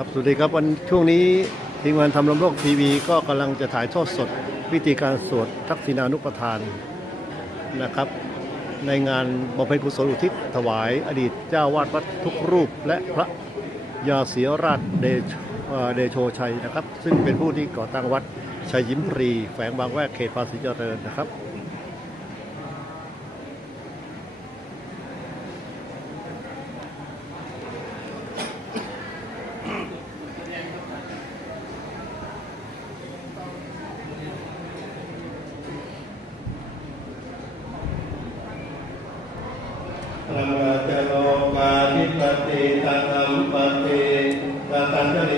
ครับสวัสดีครับวันช่วงนี้ทีมงานทำลมโลกทีวี ก็กำลังจะถ่ายทอดสด วิธีการสวดทักษิณานุประทานนะครับ ในงานบำเพ็ญกุศลอุทิศถวายอดีตเจ้าวาดวัดทุกรูป และพระยาเสียราชเดชเดโชชัยนะครับ ซึ่งเป็นผู้ที่ก่อตั้งวัดชัยยิ้มรี แฝงบางแวกเขตภาษีเจริญนะครับ Tanda.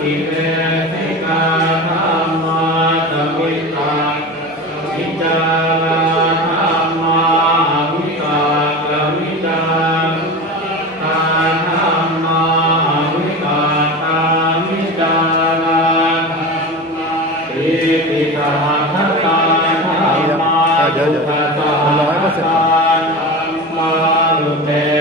เดี๋ยวเดี๋ยวร้อยเปอร์เซ็นต์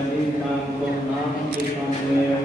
ตังปฏิตัง